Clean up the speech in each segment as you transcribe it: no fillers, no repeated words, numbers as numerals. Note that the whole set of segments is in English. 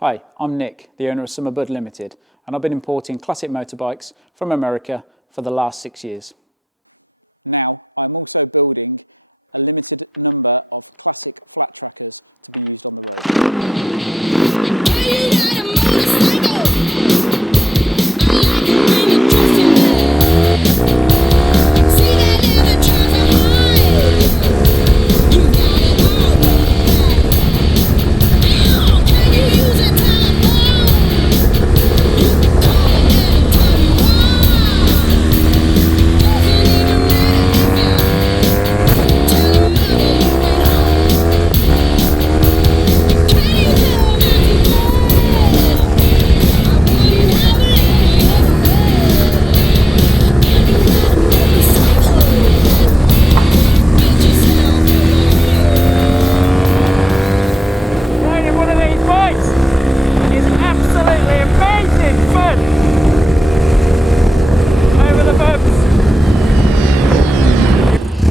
Hi, I'm Nick, the owner of Summerbud Limited, and I've been importing classic motorbikes from America for the last 6 years. Now, I'm also building a limited number of classic flat trackers to be used on the road.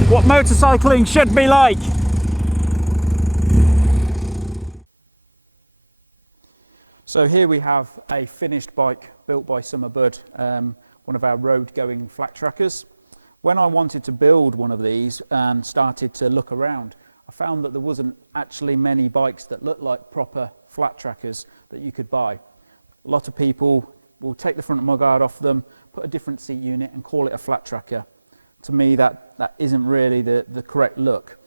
What motorcycling should be like. So here we have a finished bike built by Summerbud, one of our road-going flat trackers. When I wanted to build one of these and started to look around, I found that there wasn't actually many bikes that looked like proper flat trackers that you could buy. A lot of people will take the front mudguard off them, put a different seat unit and call it a flat tracker. To me, that isn't really the correct look.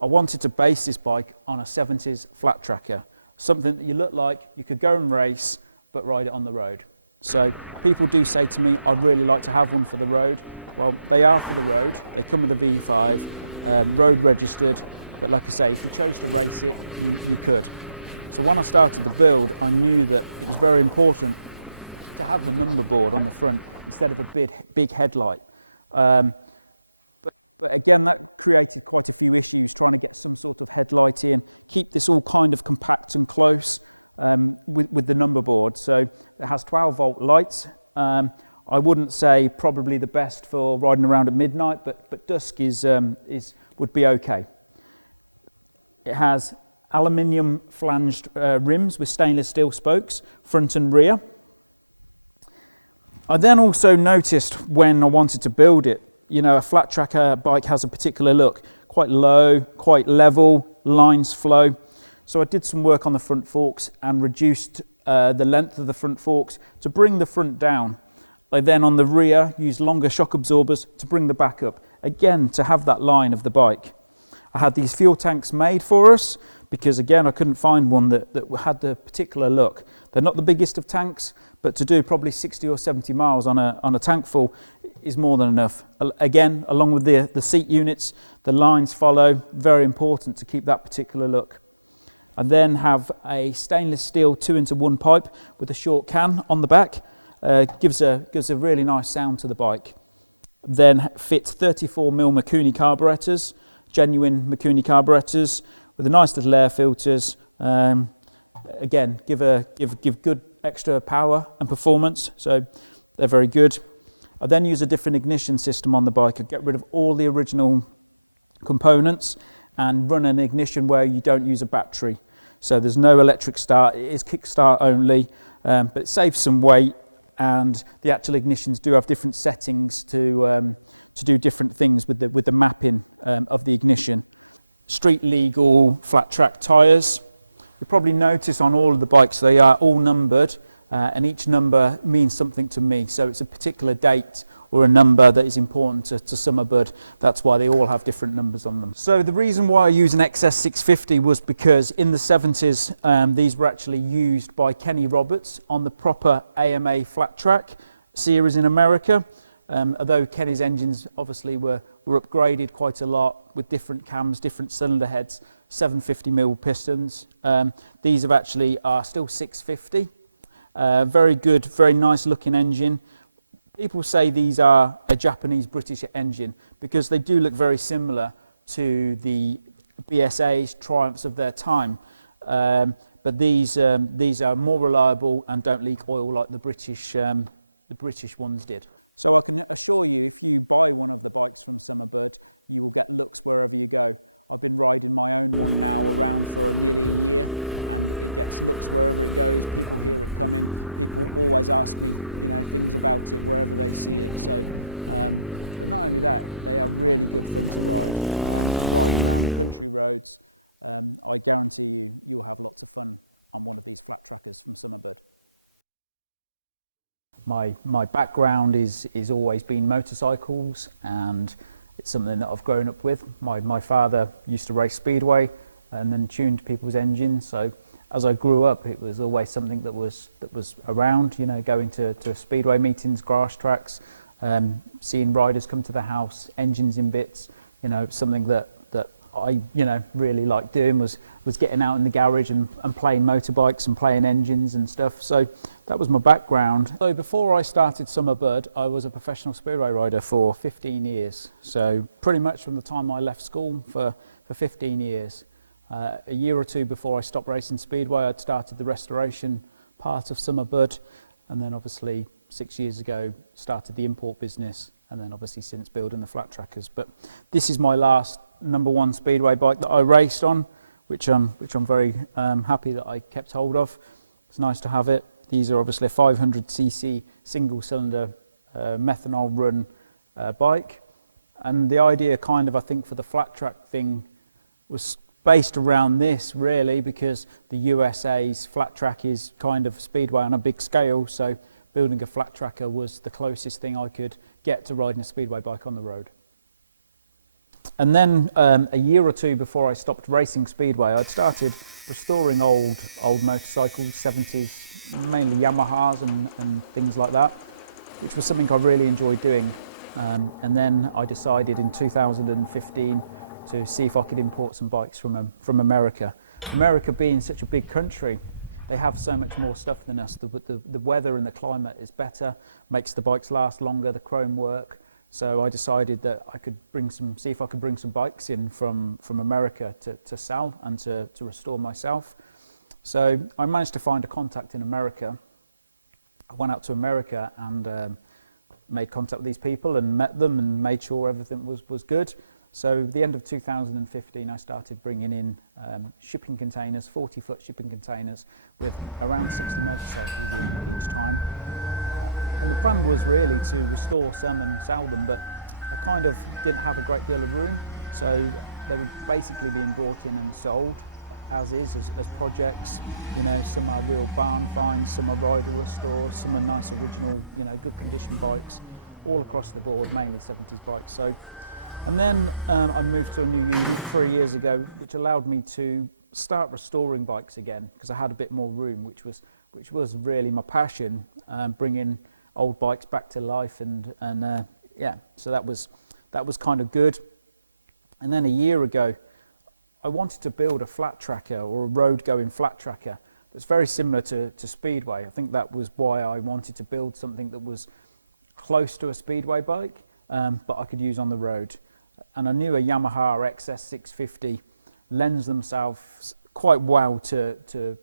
I wanted to base this bike on a 70s flat tracker, something that you look like you could go and race but ride it on the road. So people do say to me, I'd really like to have one for the road. Well, they are for the road. They come with a V5, road registered, but like I say, if you chose to race it, you could. So when I started the build, I knew that it was very important to have the number board on the front instead of a big headlight. But again, that created quite a few issues trying to get some sort of headlight in, keep this all kind of compact and close with the number board. So it has 12-volt lights. I wouldn't say probably the best for riding around at midnight, but dusk would be okay. It has aluminium flanged rims with stainless steel spokes, front and rear. I then also noticed when I wanted to build it, you know, a flat tracker bike has a particular look, quite low, quite level, lines flow. So I did some work on the front forks and reduced the length of the front forks to bring the front down. I then on the rear used longer shock absorbers to bring the back up, again to have that line of the bike. I had these fuel tanks made for us because again I couldn't find one that had the particular look. They're not the biggest of tanks, but to do probably 60 or 70 miles on a tank full is more than enough. Again, along with the seat units, the lines follow, very important to keep that particular look. I then have a stainless steel 2-into-1 pipe with a short can on the back, gives a really nice sound to the bike. Then fit 34mm Mikuni carburetors, genuine Mikuni carburetors with a nice little air filters. Again, give good extra power and performance, so they're very good. I then use a different ignition system on the bike. I get rid of all the original components and run an ignition where you don't use a battery. So there's no electric start, it is kickstart only, but it saves some weight, and the actual ignitions do have different settings to do different things with the mapping of the ignition. Street legal flat track tyres. You probably notice on all of the bikes they are all numbered, and each number means something to me. So it's a particular date or a number that is important to Summerbud. That's why they all have different numbers on them. So the reason why I use an XS650 was because in the 70s these were actually used by Kenny Roberts on the proper AMA flat track series in America. Although Kenny's engines obviously were upgraded quite a lot with different cams, different cylinder heads, 750mm pistons. These are still 650. Very good, very nice looking engine. People say these are a Japanese-British engine because they do look very similar to the BSA's Triumphs of their time. But these are more reliable and don't leak oil like the British ones did. So I can assure you, if you buy one of the bikes from Summerbud, you will get looks wherever you go. I've been riding my own one now around for nearly a year, and gets looks wherever it goes. People hear it coming. People always ask me, you know, things about it wherever they see it. So, but not only that, they are really good fun to ride. Riding around the country roads, I guarantee you'll have lots of fun on one of these flat trackers from Summerbud. My background is always been motorcycles, and it's something that I've grown up with. My father used to race speedway and then tuned people's engines, so as I grew up it was always something that was around, you know, going to speedway meetings, grass tracks, seeing riders come to the house, engines in bits, you know, something that I, you know, really liked doing was getting out in the garage and playing motorbikes and playing engines and stuff. So that was my background. So before I started Summerbud, I was a professional speedway rider for 15 years. So pretty much from the time I left school for 15 years. A year or two before I stopped racing speedway, I'd started the restoration part of Summerbud, and then obviously 6 years ago started the import business, and then obviously since building the flat trackers. But this is my last #1 speedway bike that I raced on, which I'm very happy that I kept hold of. It's nice to have it. These are obviously a 500cc single cylinder methanol run bike, and the idea kind of, I think, for the flat track thing was based around this really, because the USA's flat track is kind of speedway on a big scale, so building a flat tracker was the closest thing I could get to riding a speedway bike on the road. And then a year or two before I stopped racing speedway, I'd started restoring old motorcycles, 70s, mainly Yamahas and things like that, which was something I really enjoyed doing. And then I decided in 2015 to see if I could import some bikes from America. America being such a big country, they have so much more stuff than us. The weather and the climate is better, makes the bikes last longer, the chrome work. So I decided that I could see if I could bring some bikes in from America to sell and to restore myself. So I managed to find a contact in America. I went out to America and made contact with these people and met them and made sure everything was good. So at the end of 2015, I started bringing in shipping containers, 40-foot shipping containers with around 60 motorcycles in each time. And the plan was really to restore some and sell them, but I kind of didn't have a great deal of room, so they were basically being brought in and sold as projects. You know, some are real barn finds, some are rider restores, some are nice original, you know, good condition bikes, all across the board, mainly 70s bikes. So, and then I moved to a new unit 3 years ago, which allowed me to start restoring bikes again, because I had a bit more room, which was really my passion, bringing old bikes back to life, and yeah, so that was kind of good. And then a year ago, I wanted to build a flat tracker or a road going flat tracker that's very similar to speedway. I think that was why I wanted to build something that was close to a speedway bike, but I could use on the road. And I knew a Yamaha XS 650 lends themselves quite well to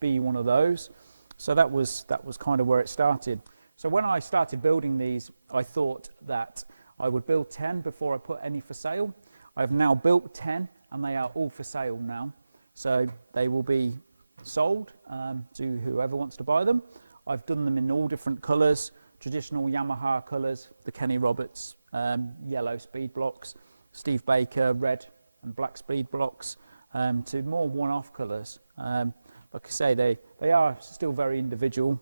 be one of those. So that was kind of where it started. So when I started building these, I thought that I would build 10 before I put any for sale. I've now built 10 and they are all for sale now. So they will be sold to whoever wants to buy them. I've done them in all different colours, traditional Yamaha colours, the Kenny Roberts yellow speed blocks, Steve Baker red and black speed blocks, to more one-off colours. Like I say, they are still very individual,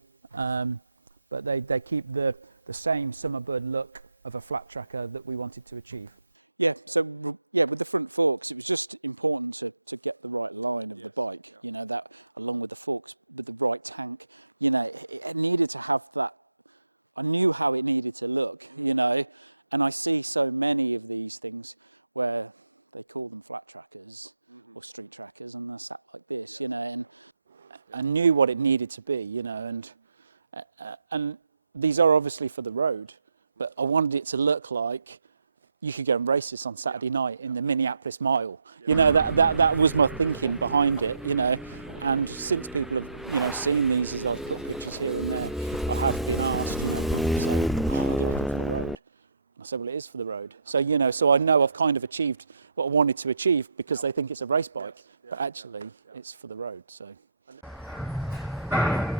but they keep the same Summerbud look of a flat tracker that we wanted to achieve. Yeah, so yeah, with the front forks, it was just important to get the right line of the bike, you know, that along with the forks, with the right tank, you know, it needed to have that. I knew how it needed to look, you know, and I see so many of these things where they call them flat trackers or street trackers, and they're sat like this, you know, and I knew what it needed to be, you know, and these are obviously for the road, but I wanted it to look like you could go and race this on Saturday night in the Minneapolis Mile. You know, that was my thinking behind it, you know. And since people have, you know, seen these as I've put pictures here and there, I have been asked, you know, so, is it for the road? And I said, well, it is for the road. So, you know, so I know I've kind of achieved what I wanted to achieve because they think it's a race bike, but actually it's for the road, so. I know.